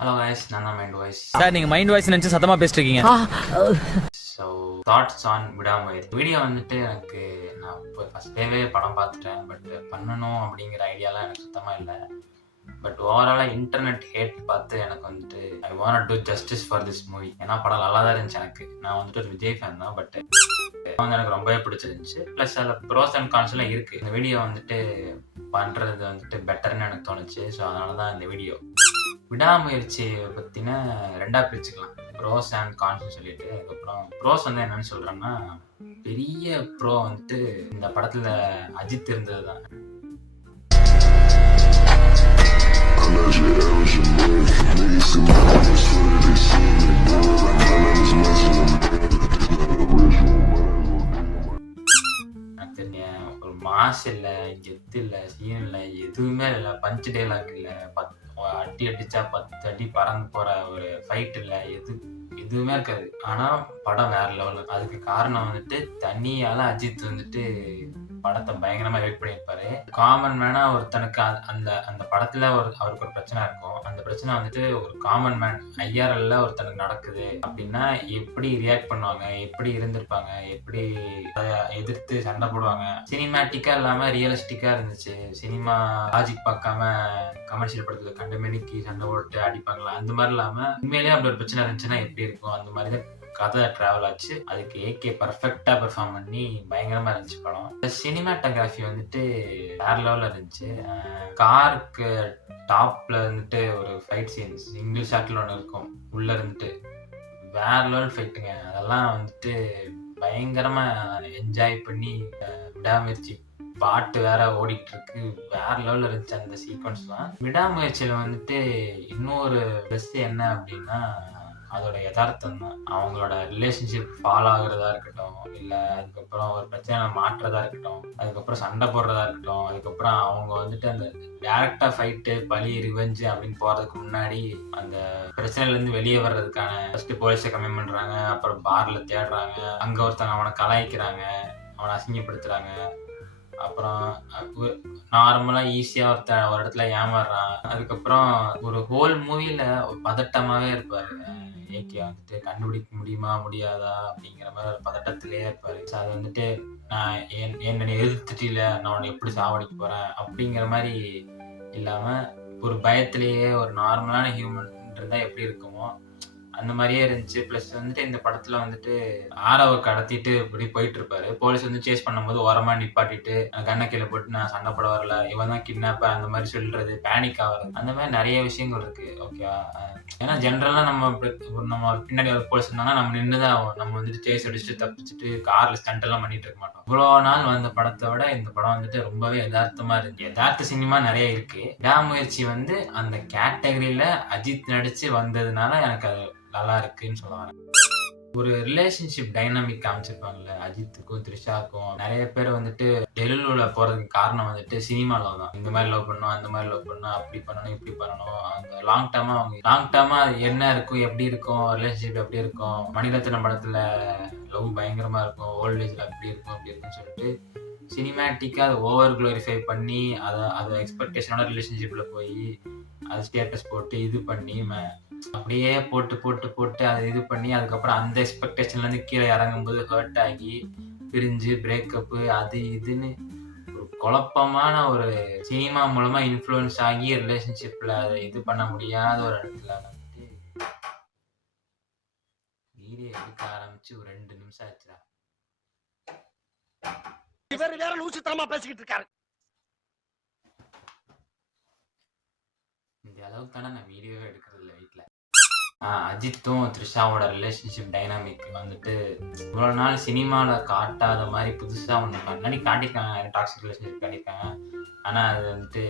Hello voice, நான் தான் mind voice. Sir நீங்க மைண்ட் வாய்ஸ் நினைச்சு சத்தமா பேசிட்டு இருக்கீங்க. ஸோ தாட்ஸ் ஆன் விடாமுயற்சி வீடியோ வந்துட்டு எனக்கு நான் இப்போ ஃபஸ்ட் டேவே படம் பார்த்துட்டேன். பட் பண்ணணும் அப்படிங்கிற ஐடியாலாம் எனக்கு சுத்தமாக இல்லை. பட் ஓவராலாக இன்டர்நெட் ஹேட் பார்த்து எனக்கு வந்துட்டு I want to justice for this movie. ஏன்னா படம் நல்லா தான் இருந்துச்சு. நான் வந்துட்டு ஒரு விஜய் ஃபேன் தான். பட் வந்து எனக்கு ரொம்பவே பிடிச்சிருந்துச்சு. ப்ளஸ் அதில் ப்ரோஸ் அண்ட் கான்ஸ்லாம் இருக்குது. இந்த வீடியோ வந்துட்டு பண்ணுறது வந்துட்டு பெட்டர்னு எனக்கு தோணுச்சு. ஸோ அதனால தான் இந்த வீடியோ. விடாமுயற்சியை பற்றின ரெண்டாக பிரிச்சுக்கலாம், ப்ரோஸ் அண்ட் கான்ஸ்னு சொல்லிட்டு. அதுக்கப்புறம் ப்ரோஸ் வந்து என்னன்னு சொல்கிறேன்னா, பெரிய ப்ரோ வந்துட்டு இந்த படத்தில் அஜித் இருந்தது தான். ஒரு மாஸ் இல்லை, கெத்து இல்லை, சீன் இல்லை, எதுவுமே இல்லை. பஞ்ச் டைலாக் இல்லை, அடி அடிச்சா 10 அடி பறந்து போற ஒரு ஃபைட் இல்லை, எதுவுமே இருக்காது. ஆனா படம் வேற லெவல். அதுக்கு காரணம் வந்துட்டு தனியால அஜித் வந்துட்டு படத்தை பயங்கரமா வெயிட் பண்ணியிருப்பாரு. காமன் மேனா ஒருத்தனுக்கு அந்த படத்துல அவருக்கு ஒரு பிரச்சனை இருக்கும். அந்த பிரச்சனை வந்துட்டு ஒரு காமன் மேன் ஐஆர்எல்ல ஒருத்தனுக்கு நடக்குது அப்படின்னா எப்படி ரியாக்ட் பண்ணுவாங்க, எப்படி இருந்திருப்பாங்க, எப்படி எதிர்த்து சண்டை போடுவாங்க. சினிமேட்டிக்கா இல்லாம ரியலிஸ்டிக்கா இருந்துச்சு. சினிமா லாஜிக் பார்க்காம கமர்ஷியல் படத்துல கண்டமேனிக்கு சண்டை போட்டு அடிப்பாங்களா, அந்த மாதிரி இல்லாம உண்மையிலேயே அப்படி ஒரு பிரச்சனை இருந்துச்சுன்னா எப்படி இருக்கும், அந்த மாதிரி தான் கதை டிராவல் ஆச்சு. அதுக்கு ஏகே பர்ஃபெக்டா பெர்ஃபார்ம் பண்ணி பயங்கரமா இருந்துச்சு படம். சினிமாட்டோகிராஃபி வந்துட்டு வேற லெவல்ல இருந்துச்சு. காருக்கு டாப்ல வந்துட்டு ஒரு ஃபைட் சீன்ஸ் சிங்கிள் ஷாட்ல ஒன்று இருக்கும், உள்ள இருந்துட்டு வேற லெவல் ஃபைட்டுங்க. அதெல்லாம் வந்துட்டு பயங்கரமா என்ஜாய் பண்ணி விடாமுயற்சி பாட்டு வேற ஓடிட்டு இருக்கு, வேற லெவல்ல இருந்துச்சு அந்த சீக்வன்ஸ்லாம். விடாமுயற்சியில வந்துட்டு இன்னொரு ப்ளஸ் என்ன அப்படின்னா அதோட யதார்த்தம் தான். அவங்களோட ரிலேஷன்ஷிப் ஃபாலோ ஆகுறதா இருக்கட்டும், இல்லை அதுக்கப்புறம் ஒரு பிரச்சனை மாற்றுறதா இருக்கட்டும், அதுக்கப்புறம் சண்டை போடுறதா இருக்கட்டும், அதுக்கப்புறம் அவங்க வந்துட்டு அந்த டேரக்டா ஃபைட்டு பழி ரிவெஞ்சு அப்படின்னு போறதுக்கு முன்னாடி அந்த பிரச்சனைல இருந்து வெளியே வர்றதுக்கான ஃபர்ஸ்ட் போலீஸை கம்மி பண்றாங்க, அப்புறம் பார்ல தேடுறாங்க, அங்க ஒருத்தவங்க அவனை கலாய்க்கிறாங்க, அவனை அசிங்கப்படுத்துறாங்க, அப்புறம் நார்மலா ஈஸியா ஒரு இடத்துல ஏமாறுறான். அதுக்கப்புறம் ஒரு ஹோல் மூவில பதட்டமாவே இருப்பாரு ஏகே. வந்துட்டு கண்டுபிடிக்க முடியுமா முடியாதா அப்படிங்கிற மாதிரி ஒரு பதட்டத்திலேயே இருப்பாரு. அது வந்துட்டு நான் என்னை எதிர்த்துட்டில, நான் உன்னை எப்படி சாவடிக்க போறேன் அப்படிங்கிற மாதிரி இல்லாம ஒரு பயத்திலேயே ஒரு நார்மலான ஹியூமன் இருந்தா எப்படி இருக்குமோ அந்த மாதிரியே இருந்துச்சு. பிளஸ் வந்துட்டு இந்த படத்துல வந்துட்டு ஆரவை கடத்திட்டு இப்படி போயிட்டு இருப்பாரு. போலீஸ் வந்து சேஸ் பண்ணும்போது ஓரமா நிப்பாட்டிட்டு கண்ணை கீழே போட்டு நான் சண்டை போட வரல, இவன் தான் கிட்னாப், அந்த மாதிரி சொல்றது, பேனிக் ஆகுறது, அந்த மாதிரி நிறைய விஷயங்கள் இருக்கு. ஓகேவா? ஏன்னா ஜென்ரலா நம்ம பின்னாடி ஒரு போலீஸ் இருந்தாங்கன்னா நம்ம நின்றுதான் நம்ம வந்துட்டு சேஸ் அடிச்சுட்டு தப்பிச்சுட்டு கார்ல ஸ்டண்ட் எல்லாம் பண்ணிட்டு இருக்க மாட்டோம். இவ்வளவு நாள் வந்த படத்தை விட இந்த படம் வந்துட்டு ரொம்பவே யதார்த்தமா இருக்கு. யதார்த்த சினிமா நிறைய இருக்கு. விடாமுயற்சி வந்து அந்த கேட்டகரியில அஜித் நடிச்சு வந்ததுனால எனக்கு அது நல்லா இருக்குன்னு சொல்ல வரேன். ஒரு ரிலேஷன்ஷிப் டைனாமிக் காமிச்சிருப்பாங்கல்ல அஜித்துக்கும் த்ரிஷாக்கும். நிறைய பேர் வந்துட்டு டெலிலுல போறதுக்கு காரணம் வந்துட்டு சினிமா லவ் தான். இந்த மாதிரி லவ் பண்ணணும், அந்த மாதிரி லவ் பண்ணணும், அப்படி பண்ணணும், இப்படி பண்ணணும். அந்த லாங் டேர்மா என்ன இருக்கும், எப்படி இருக்கும், ரிலேஷன்ஷிப் எப்படி இருக்கும், மணிரத்னம் படத்துல லவ் பயங்கரமா இருக்கும், ஓல்ட் ஏஜ்ல அப்படி இருக்கும் அப்படி இருக்குன்னு சொல்லிட்டு சினிமேட்டிக்கா அதை ஓவர் குளோரிஃபை பண்ணி அதை எக்ஸ்பெக்டேஷனோட ரிலேஷன்ஷிப்ல போய் அது ஸ்டேட்டஸ் போட்டு இது பண்ணி அப்படியே போட்டு போட்டு போட்டு அதை இது பண்ணி அதுக்கப்புறம் அந்த எக்ஸ்பெக்டேஷன்ல இருந்து கீழே இறங்கும்போது ஹர்ட் ஆகி பிரிஞ்சு பிரேக்கப்பு அது இதுன்னு ஒரு குழப்பமான ஒரு சினிமா மூலமா இன்ஃப்ளூயன்ஸ் ஆகி ரிலேஷன்ஷிப்ல அதை இது பண்ண முடியாத ஒரு இடத்துல வந்துட்டு வீடியோ எடுக்க ஆரம்பிச்சு ஒரு 2 நிமிஷம் ஆச்சுடா. இவர் வேற லூசுத்தனமா பேசிக்கிட்டு இருக்காரு. இந்த அளவுக்கு தானே நான் வீடியோவே எடுக்கிறது இல்லை வீட்டில். அஜித்தும் த்ரிஷாவோட ரிலேஷன்ஷிப் டைனாமிக் வந்துட்டு இவ்வளோ நாள் சினிமாவில் காட்டாத மாதிரி புதுசாக ஒன்று முன்னாடி காட்டியிருக்காங்க, டாக்ஸிக் ரிலேஷன்ஷிப் காட்டியிருக்காங்க. ஆனால் அது வந்துட்டு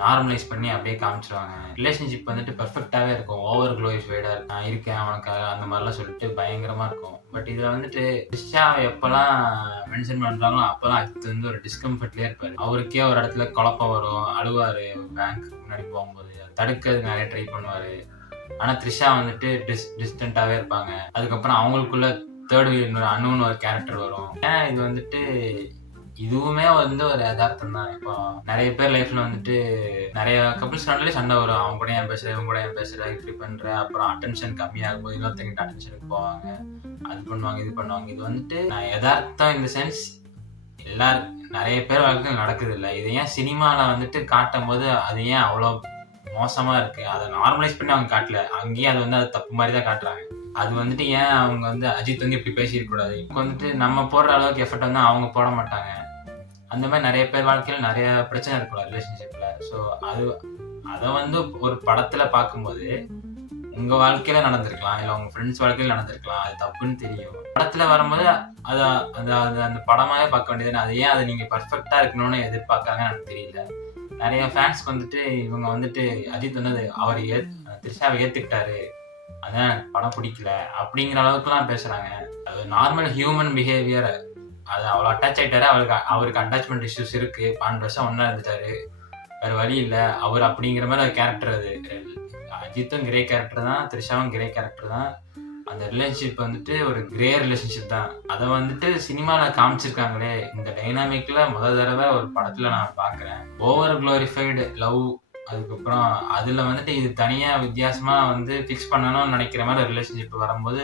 நார்மலைஸ் பண்ணி அப்படியே காமிச்சிருவாங்க. ரிலேஷன்ஷிப் வந்துட்டு பெர்ஃபெக்டாகவே இருக்கும், ஓவர் க்ளோரிஃபைடாக இருக்கும். நான் இருக்கேன் அவனுக்காக அந்த மாதிரிலாம் சொல்லிட்டு பயங்கரமாக இருக்கும். பட் இதில் வந்துட்டு த்ரிஷாவை எப்போல்லாம் மென்ஷன் பண்ணுறாங்களோ அப்போல்லாம் அஜித் வந்து ஒரு டிஸ்கம்ஃபர்ட்லேயே இருப்பார். அவருக்கே ஒரு இடத்துல குழப்பம் வரும், அழுவார். பேங்க் முன்னாடி போகும்போது தடுக்கிறதுக்கு நிறைய ட்ரை பண்ணுவார். ஆனால் த்ரிஷா வந்துட்டு டிஸ்டன்ட்டாகவே இருப்பாங்க. அதுக்கப்புறம் அவங்களுக்குள்ள தேர்ட் இன்னொரு அன்னோன்னு ஒரு கேரக்டர் வரும். ஏன்னா இது வந்துட்டு இதுவுமே வந்து ஒரு யதார்த்தம் தான். இப்போ நிறைய பேர் லைஃப்ல வந்துட்டு நிறைய கப்பிள்ஸ் நடுவுலயே சண்டை வரும். அவங்க கூட ஏன் பேசுற, இவங்க கூட ஏன் பேசுற, இப்படி பண்ற, அப்புறம் அட்டென்ஷன் கம்மியாகும் போது இன்னொருத்தங்கிட்ட அட்டென்ஷனுக்கு போவாங்க, அது பண்ணுவாங்க, இது பண்ணுவாங்க. இது வந்துட்டு நான் யதார்த்தம் இந்த சென்ஸ் எல்லாரும் நிறைய பேர் வாழ்க்கையில் நடக்குது இல்லை. இதை ஏன் சினிமால வந்துட்டு காட்டும் போது அது ஏன் அவ்வளோ மோசமா இருக்கு? அதை நார்மலைஸ் பண்ணி அவங்க காட்டல, அங்கேயும் அது வந்து அது தப்பு மாதிரி தான் காட்டுறாங்க. அது வந்துட்டு ஏன் அவங்க வந்து அஜித் வந்து இப்படி பேசியிருக்கூடாது? இப்போ வந்துட்டு நம்ம போடுற அளவுக்கு எஃபர்ட் வந்து அவங்க போட மாட்டாங்க. அந்த மாதிரி நிறைய பேர் வாழ்க்கையில் நிறைய பிரச்சனை இருக்குல்ல ரிலேஷன்ஷிப்ல. ஸோ அதை வந்து ஒரு படத்துல பார்க்கும்போது உங்க வாழ்க்கையில நடந்திருக்கலாம், இல்லை உங்க ஃப்ரெண்ட்ஸ் வாழ்க்கையில நடந்திருக்கலாம், அது தப்புன்னு தெரியும். படத்துல வரும்போது அதை அந்த படமாவே பார்க்க வேண்டியது. அது ஏன் அதை நீங்க பர்ஃபெக்டா இருக்கணும்னு எதிர்பார்க்காங்கன்னு எனக்கு தெரியல. நிறைய ஃபேன்ஸ்க்கு வந்துட்டு இவங்க வந்துட்டு அஜித் வந்து அவர் த்ரிஷாவை ஏத்துக்கிட்டாரு, அதான் எனக்கு படம் பிடிக்கல அப்படிங்கிற அளவுக்குலாம் பேசுறாங்க. அது நார்மல் ஹியூமன் பிஹேவியர். அது அவ்வளோ அட்டாச் ஆயிட்டாரு, அவருக்கு அட்டாச்மெண்ட் இஷ்யூஸ் இருக்கு, 12 வருஷம் ஒன்னா இருந்துட்டாரு, வேற வழி இல்லை அவர் அப்படிங்கிற மாதிரி ஒரு கேரக்டர். அது அஜித்தும் கிரே கேரக்டர் தான், த்ரிஷாவும் கிரே கேரக்டர் தான். அந்த ரிலேஷன்ஷிப் வந்துட்டு ஒரு கிரே ரிலேஷன்ஷிப் தான். அதை வந்துட்டு சினிமாவில் காமிச்சிருக்காங்களே, இந்த டைனாமிக்ல முதல் தடவை ஒரு படத்துல நான் பார்க்குறேன். ஓவர் குளோரிஃபைடு லவ், அதுக்கப்புறம் அதுல வந்துட்டு இது தனியா வித்தியாசமா வந்து ஃபிக்ஸ் பண்ணணும்னு நினைக்கிற மாதிரி ஒரு ரிலேஷன்ஷிப் வரும்போது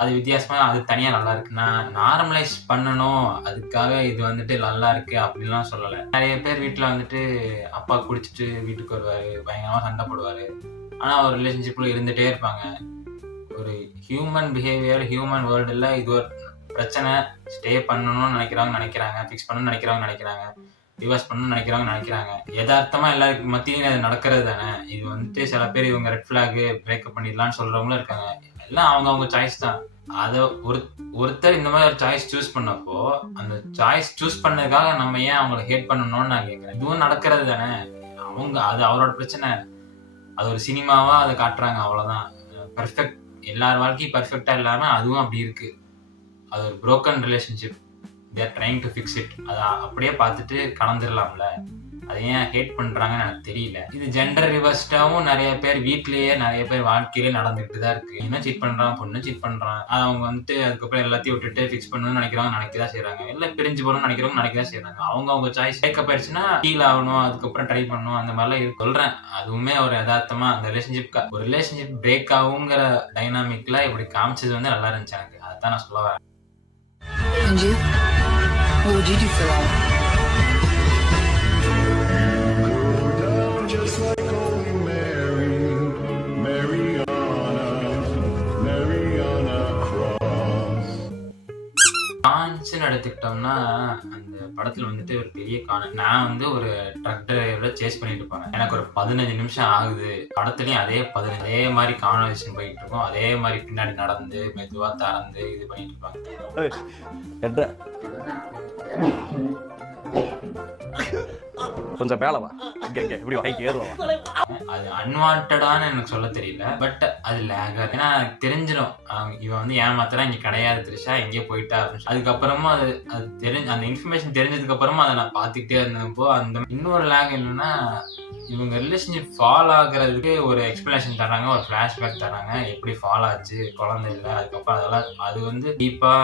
அது வித்தியாசமா, அது தனியா நல்லா இருக்கு. நான் நார்மலைஸ் பண்ணணும் அதுக்காக இது வந்துட்டு நல்லா இருக்கு அப்படின்லாம் சொல்லலை. நிறைய பேர் வீட்டில் வந்துட்டு அப்பா குடிச்சிட்டு வீட்டுக்கு வருவாரு, பயங்கரமா சண்டை போடுவாரு, ஆனா ஒரு ரிலேஷன்ஷிப்ல இருந்துட்டே இருப்பாங்க. ஒரு ஹியூமன் பிஹேவியர், ஹியூமன் வேர்ல்டுல இது ஒரு பிரச்சனை. ஸ்டே பண்ணணும்னு நினைக்கிறாங்க, ஃபிக்ஸ் பண்ணணும்னு நினைக்கிறாங்க, டிவோர்ஸ் பண்ணணும்னு நினைக்கிறாங்க. யதார்த்தமா எல்லாருக்கும் மத்தியும் அது நடக்கிறது தானே. இது வந்துட்டு சில பேர் இவங்க ரெட் ஃபிளாக் பிரேக்கப் பண்ணிடலாம்னு சொல்றவங்களும் இருக்காங்க. எல்லாம் அவங்க சாய்ஸ் தான். அதை ஒருத்தர் இந்த மாதிரி ஒரு சாய்ஸ் சூஸ் பண்ணப்போ அந்த சாய்ஸ் சூஸ் பண்ணதுக்காக நம்ம ஏன் அவங்களை ஹேட் பண்ணணும்னு நான் கேட்கிறேன். இதுவும் நடக்கிறது தானே. அது அவரோட பிரச்சனை. அது ஒரு சினிமாவா அதை காட்டுறாங்க, அவ்வளவுதான். பர்ஃபெக்ட், எல்லார் வாழ்க்கையும் பர்ஃபெக்டா இல்லாம அதுவும் அப்படி இருக்கு. அது ஒரு broken relationship, they are trying to fix it. அதை அப்படியே பார்த்துட்டு கலந்துடலாம்ல, அதை ஏன் ஹேட் பண்றாங்கன்னு எனக்கு தெரியல. இது ஜெண்டர் ரிவர்ஸ்டாவும் நிறைய பேர் வீட்லயே நிறைய பேர் வாழ்க்கையிலே நடந்துகிட்டு தான் இருக்கு. என்ன சீட் பண்றான், பொண்ணு சீட் பண்றான், அவங்க வந்துட்டு அதுக்கப்புறம் எல்லாத்தையும் விட்டுட்டு ஃபிக்ஸ் பண்ணணும்னு நினைக்கிறவங்க நினைக்கதான் செய்யறாங்க, இல்லை பிரிஞ்சு போகணும்னு நினைக்கிறவங்க நினைக்கதான் செய்யறாங்க. அவங்க சாய்ஸ் பிரேக்கப் ஆயிடுச்சுன்னா ஹீல் ஆகணும், அதுக்கப்புறம் ட்ரை பண்ணணும், அந்த மாதிரிலாம் சொல்றேன். அதுவுமே ஒரு யதார்த்தமா அந்த ஒரு ரிலேஷன்ஷிப் பிரேக் ஆகுங்கிற டைனாமிக்ல இப்படி காமிச்சது வந்து நல்லா இருந்துச்சு எனக்கு. அதான் நான் சொல்ல வரேன். And you? What would you do for love? Just like Holy Mary, Mariana Cross. கான்ஸ்ன்னு எடுத்துக்கிட்டோம்னா அந்த படத்துல வந்துட்டு ஒரு பெரிய நான் வந்து ஒரு ட்ரக் டிரைவரை சேஸ் பண்ணிட்டு போறேன். எனக்கு ஒரு 15 நிமிஷம் ஆகுது. படத்துலயும் அதே மாதிரி கான்வர்சேஷன் போயிட்டு இருக்கும், அதே மாதிரி பின்னாடி நடந்து மெதுவா திறந்து இது பண்ணிட்டு இருப்பாங்க. கொஞ்சம் மேலவா, இப்படி வாங்கி ஏறுவா. அது அன்வான்டான்னு எனக்கு சொல்ல தெரியல, பட் அது லேக். ஏன்னா எனக்கு தெரிஞ்சிடும் இவன் வந்து ஏமாத்துறா, இங்க கிடையாது த்ரிஷா, எங்கேயோ போயிட்டா அப்படின்னு. அதுக்கப்புறமா அந்த இன்ஃபர்மேஷன் தெரிஞ்சதுக்கு அப்புறமா அதை நான் பார்த்துக்கிட்டே இருந்தப்போ அந்த இன்னொரு லேக் என்னன்னா, இவங்க ரிலேஷன்ஷிப் ஃபால் ஆகுறதுக்கு ஒரு எக்ஸ்பிளனேஷன் தராங்க, ஒரு ஃபிளாஷ்பேக் தராங்க, எப்படி ஃபால் ஆச்சு, குழந்தை இல்லை, அதுக்கப்புறம் அதெல்லாம் அது வந்து டீப்பா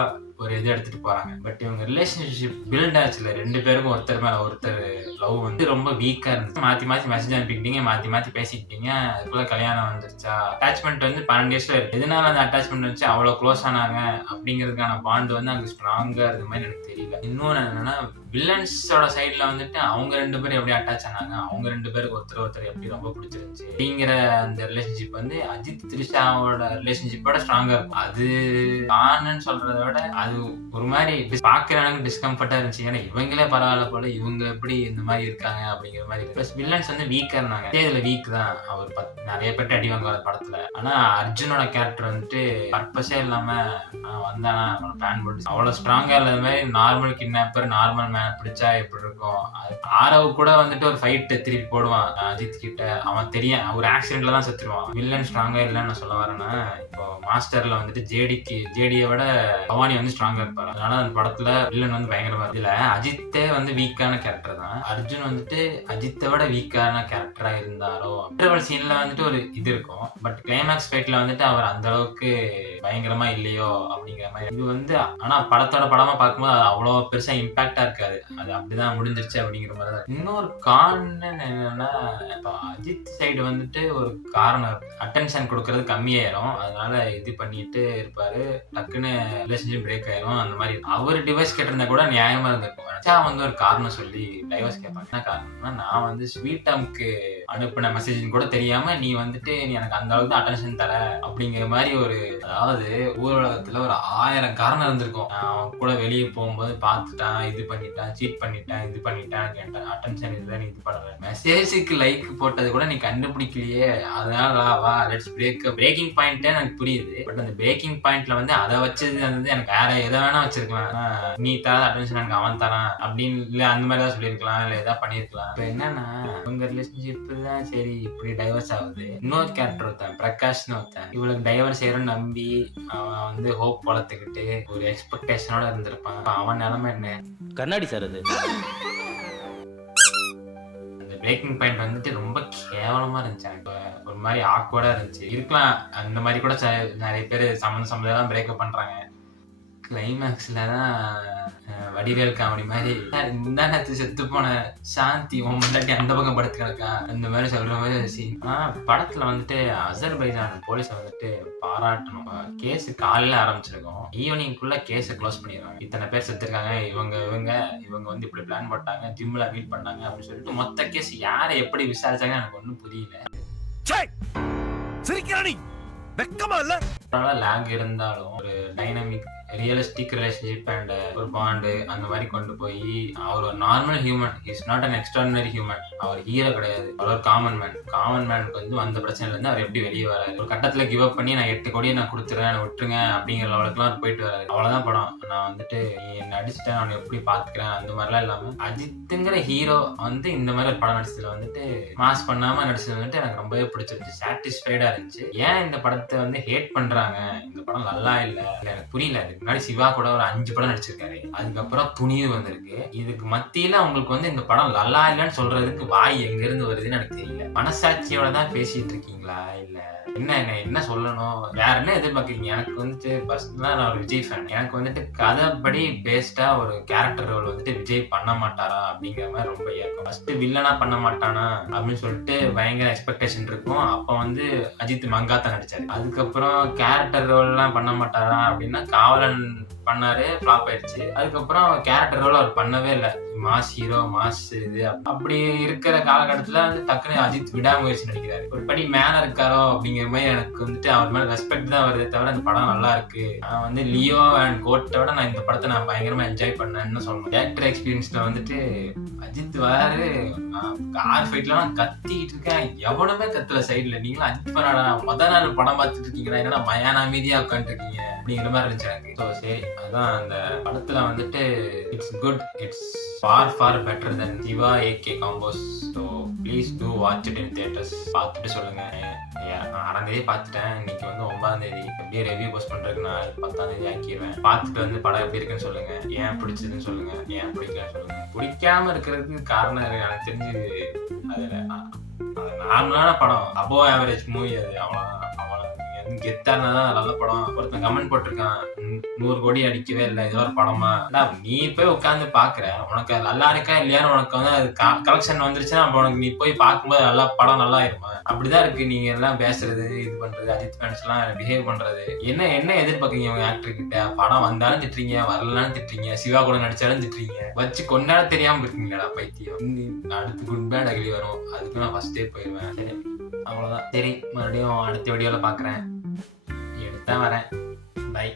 ஒரு இது எடுத்துட்டு போறாங்க. பட் இவங்க ரிலேஷன்ஷிப் பில்ட் ஆச்சுல, 2 பேருக்கும் ஒருத்தர் மேல ஒருத்தர் லவ் வந்து ரொம்ப வீக்கா இருந்துச்சு. மாத்தி மெசேஜ் அனுப்பிக்கிட்டீங்க, மாத்தி பேசிக்கிட்டீங்க, அதுக்குள்ள கல்யாணம் வந்துருச்சா. அட்டாச்மெண்ட் வந்து 12 டேஸ்ல இருக்கு. எதனால அந்த அட்டாச்மெண்ட் வச்சு அவ்வளவு க்ளோஸ் ஆனாங்க அப்படிங்கிறதுக்கான பாண்ட் வந்து அங்க ஸ்ட்ராங்கா இருந்த மாதிரி எனக்கு தெரியல. இன்னொன்னு என்னன்னா, வில்லன்ஸோட சைட்ல வந்துட்டு அவங்க 2 பேரும் எப்படி அட்டாச் ஆனாங்க, அவங்க 2 பேருக்கு ஒருத்தர் எப்படி ரொம்ப பிடிச்சிருந்துச்சு அப்படிங்கிற அந்த ரிலேஷன்ஷிப் வந்து அஜித் த்ரிஷாவோட ரிலேஷன்ஷிப்போட ஸ்ட்ராங்கா இருக்கும். அது ஆனன்னு சொல்றதை விட அது ஒரு மாதிரி பாக்குறவங்க டிஸ்கம்ஃபர்ட்டா இருந்துச்சு. ஏன்னா இவங்களே பரவாயில்ல போல, இவங்க எப்படி இந்த மாதிரி இருக்காங்க அப்படிங்கிற மாதிரி. பிளஸ் வில்லன்ஸ் வந்து வீக்கா இருந்தாங்க. இதுல வீக் தான், அவர் நிறைய பேர் அடி வாங்குவார் படத்துல. ஆனா அர்ஜுனோட கேரக்டர் வந்துட்டு பர்பஸே இல்லாம வந்தானா பிளான் போட்டு அவ்வளவு ஸ்ட்ராங்கா இல்லாத மாதிரி நார்மல் கிட்னாப்பர், நார்மல் மேன் பிடிச்சா எப்படி இருக்கும். ஆரவ் கூட வந்துட்டு ஒரு ஃபைட் திருப்பி போடுவான் அஜித் கிட்ட. அவன் தெரியும் ஒரு ஆக்சிடென்ட்ல தான் செத்துருவான். வில்லன் ஸ்ட்ராங்கா இல்லைன்னு நான் சொல்ல வரேன்னா, இப்போ மாஸ்டர்ல வந்துட்டு ஜேடியை விட பவானி வந்து ஸ்ட்ராங்கா இருப்பாரு. அதனால அந்த படத்துல வில்லன் வந்து பயங்கரமா இதுல அஜித்தே வந்து வீக்கான கேரக்டர் தான். அர்ஜுன் வந்துட்டு அஜித்தை விட வீக்கான கேரக்டரா இருந்தாரோ இன்டர்வல் சீன்ல வந்துட்டு ஒரு இது இருக்கும். பட் கிளைமேக்ஸ் ஃபைட்ல வந்துட்டு அவர் அந்த அளவுக்கு பயங்கரமா இல்லையோ அப்படிங்கிற மாதிரி இது வந்து. ஆனா படத்தோட படமா பார்க்கும்போது அது அவ்வளவு பெருசா இம்பாக்டா இருக்காது. அது அப்படிதான் முடிஞ்சிருச்சு அப்படிங்கிற மாதிரி தான். இன்னொரு என்னன்னா இப்போ அஜித் சைடு வந்துட்டு ஒரு காரணம் அட்டென்ஷன் கொடுக்கறது கம்மியாயிரும். அதனால இது பண்ணிட்டு இருப்பாரு. டக்குன்னு ரிலேஷன்ஷிப் பிரேக் ஆயிரும். அந்த மாதிரி அவர் டிவைஸ் கேட்டிருந்தா கூட நியாயமா இருந்திருக்கும். வந்து ஒரு காரணம் சொல்லி டைவர்ஸ் கேட்பாங்க. என்ன காரணம்னா நான் வந்து ஸ்வீட் டாம்க்கு அனுப்பின மெசேஜ் கூட தெரியாம நீ வந்துட்டு நீ எனக்கு அந்த அளவுக்கு அட்டென்ஷன் தர அப்படிங்கிற மாதிரி ஒரு, அதாவது ஊர்வலகத்துல ஒரு 1000 காரணம் இருந்திருக்கும். அவன் கூட வெளியே போகும்போது பார்த்துட்டான், இது பண்ணிட்டான், சீட் பண்ணிட்டான், இது பண்ணிட்டான், கேட்டான், அட்டென்ஷன் இல்லை நீ இது பண்ற, மெசேஜுக்கு லைக் போட்டது கூட நீ கண்டுபிடிக்கலையே, அதனால வா லெட்ஸ் பிரேக்கிங் பாயிண்ட்டே எனக்கு புரியுது. பட் அந்த பிரேக்கிங் பாயிண்ட்ல வந்து அதை வச்சது வந்து எனக்கு வேற எதை வேணா வச்சிருக்கலாம். நீ தர அட்டென்ஷன் எனக்கு அவன் தரான் அப்படின்னு இல்ல அந்த மாதிரி தான் சொல்லியிருக்கலாம், இல்ல ஏதாவது பண்ணிருக்கலாம். இப்ப என்னன்னா உங்க ரிலேஷன்ஷிப் தான் சரி இப்படி டைவர்ஸ் ஆகுது. இன்னொரு கேரக்டர் ஒருத்தன் பிரகாஷ்னு ஒருத்தன் இவளுக்கு டைவர்ஸ் செய்யறோம்னு நம்பி அவன் வந்து ஹோப் வளர்த்துக்கிட்டு ஒரு எக்ஸ்பெக்டேஷனோட இருந்திருப்பான். அவன் நிலைமை என்ன? கண்ணாடி சார் அது. அந்த பிரேக்கிங் பாயிண்ட் வந்துட்டு ரொம்ப கேவலமா இருந்துச்சு. எனக்கு ஒரு மாதிரி ஆக்வர்டா இருந்துச்சு. இருக்கலாம் அந்த மாதிரி கூட நிறைய பேர் சம்மந்தம் பிரேக்கப் பண்றாங்க. கிளைமேக்ஸ்ல தான் வடிவேல் காமெடி மாதிரி இந்த நேரத்து செத்து போன சாந்தி உன் முன்னாடி அந்த பக்கம் படுத்து கிடக்கா அந்த மாதிரி சொல்ற மாதிரி சீன். படத்துல வந்துட்டு அசர்பைஜான் போலீஸை வந்துட்டு பாராட்டணும். கேஸ் காலையில ஆரம்பிச்சிருக்கோம், ஈவினிங்குள்ள கேஸை க்ளோஸ் பண்ணிடுறாங்க. இத்தனை பேர் செத்துருக்காங்க, இவங்க வந்து இப்படி பிளான் போட்டாங்க, ஜிம்ல மீட் பண்ணாங்க அப்படின்னு சொல்லிட்டு மொத்த கேஸ் யாரை எப்படி விசாரிச்சாங்க எனக்கு ஒன்றும் புரியல. லேக் இருந்தாலும் ஒரு டைனமிக் ரியலிஸ்டிக் ரிலேஷன்ஷிப் அண்ட் ஒரு பாண்டு அந்த மாதிரி கொண்டு போய் அவர் ஒரு normal human, is not an extraordinary human. அவர் ஹீரோ கிடையாது, அவர் ஒரு காமன் மேனுக்கு வந்து அந்த பிரச்சனைல இருந்து அவர் எப்படி வெளியே வராரு. ஒரு கட்டத்துல கிவ் அப் பண்ணி நான் 8 கோடியை நான் கொடுத்துறேன் விட்டுருங்க அப்படிங்கிற லெவலுக்குலாம் அவர் போயிட்டு வராரு. அவ்வளவுதான் படம். நான் வந்துட்டு என்ன அடிச்சுட்டேன் நான் எப்படி பாத்துக்கிறேன் அந்த மாதிரிலாம் இல்லாம அஜித்துங்கிற ஹீரோ வந்து இந்த மாதிரி ஒரு படம் நடிச்சதுல வந்துட்டு மாஸ் பண்ணாம நடிச்சது வந்துட்டு எனக்கு ரொம்பவே பிடிச்சிருந்துச்சு, சாட்டிஸ்ஃபைடா இருந்துச்சு. ஏன் இந்த படத்தை வந்து ஹேட் பண்றாங்க, இந்த படம் நல்லா இல்ல எனக்கு புரியல. முன்னாடி சிவா கூட ஒரு 5 படம் நடிச்சிருக்காரு, அதுக்கப்புறம் துணிவு வந்திருக்கு. இதுக்கு மத்தியில உங்களுக்கு வந்து இந்த படம் நல்லா இல்லைன்னு சொல்றதுக்கு வாய் எங்க இருந்து வருதுன்னு எனக்கு தெரியல. மனசாட்சியோட தான் பேசிட்டு இருக்கீங்களா இல்ல என்ன சொல்லணும், வேற என்ன எதிர்பார்க்கறீங்க? எனக்கு வந்துட்டு பர்சனலா நான் ஒரு விஜய் ஃபேன். எனக்கு வந்துட்டு கதைப்படி பேஸ்டா ஒரு கேரக்டர் ரோல் வந்துட்டு விஜய் பண்ண மாட்டாரா அப்படிங்கிற மாதிரி ரொம்ப ஏற்கும். ஃபர்ஸ்ட் வில்லனா பண்ண மாட்டானா அப்படின்னு சொல்லிட்டு பயங்கர எக்ஸ்பெக்டேஷன் இருக்கும். அப்ப வந்து அஜித் மங்காத்தா நடிச்சாரு. அதுக்கப்புறம் கேரக்டர் ரோல் எல்லாம் பண்ண மாட்டாரா அப்படின்னா காவலன் பண்ணாரு, ஃபிளாப் ஆயிடுச்சு. அதுக்கப்புறம் கேரக்டர் ரோல் அவர் பண்ணவே இல்லை. மாஸ் ஹீரோ மாஸ் இது அப்படி இருக்கிற காலகட்டத்துல வந்து டக்குன்னு அஜித் விடாமுயற்சி நடிக்கிறாரு. ஒரு படி மேல இருக்காரோ அப்படிங்கிற மாதிரி எனக்கு வந்துட்டு அவர் மேல ரெஸ்பெக்ட் தான் வருதே தவிர அந்த படம் நல்லா இருக்கு. நான் வந்து லியோ அண்ட் கோட்டோட நான் இந்த படத்தை நான் பயங்கரமா என்ஜாய் பண்ணேன்னு சொல்லணும். டேரக்டர் எக்ஸ்பீரியன்ஸ்ல வந்துட்டு அஜித் வேறு கார் ஃபைட்ல நான் கத்திக்கிட்டு இருக்கேன், எவனுமே கத்துல சைட்ல. நீங்களும் அஜித் பண்ணாடா மொதல் நாள் படம் பார்த்துட்டு இருக்கீங்களா, என்னன்னா மயான அமைதியா உட்காந்துருக்கீங்க அப்படிங்கிற மாதிரி இருந்துச்சு எனக்கு. ஸோ சரி, அதான் அந்த படத்துல வந்துட்டு it's good, it's far better than Siva AK combos. So please do watch it in theaters. பார்த்துட்டு சொல்லுங்க. நான் 6ஆம் தேதி பார்த்துட்டேன், இன்னைக்கு வந்து 9ஆம் தேதி. எப்படியே ரிவ்யூ போஸ்ட் பண்றதுக்கு நான் 10ஆம் தேதி ஆக்கிடுவேன். பார்த்துட்டு வந்து படம் எப்படி இருக்குன்னு சொல்லுங்க, ஏன் பிடிச்சதுன்னு சொல்லுங்க, ஏன் பிடிக்கலன்னு சொல்லுங்க. பிடிக்காம இருக்கிறதுக்கு காரணம் எனக்கு தெரிஞ்சு அதுல நார்மலான படம், அபோவ் ஆவரேஜ் மூவி அது. கெத்தானதான் நல்ல படம். ஒருத்தன் கமெண்ட் போட்டிருக்கான் 100 கோடி அடிக்கவே இல்லை, ஏதோ ஒரு படமா. நீ போய் உட்காந்து பாக்குற, உனக்கு அது நல்லா இருக்கா இல்லையான்னு உனக்கு வந்து அது கலெக்ஷன் வந்துருச்சுன்னா அப்ப உனக்கு நீ போய் பார்க்கும்போது நல்லா படம் நல்லா இருக்குமா? அப்படிதான் இருக்கு நீங்க எல்லாம் பேசுறது, இது பண்றது, அஜித் ஃபேன்ஸ் எல்லாம் பிஹேவ் பண்றது. என்ன எதிர்பார்க்கீங்க உங்க ஆக்டர் கிட்ட? படம் வந்தாலும் திட்டுறீங்க, வரலான்னு திட்டுறீங்க, சிவா கூட நடிச்சாலும் திட்டுறீங்க, வச்சு கொண்டாட தெரியாம இருக்கீங்களா பைத்தியம். அடுத்து குட் பேட் அகலி வரும், அதுக்கு நான் ஃபர்ஸ்டே போயிடுவேன். சரி அவ்வளவுதான். சரி மறுபடியும் அடுத்த வீடியோல பாக்குறேன், எடுத்தான் வரேன். பை.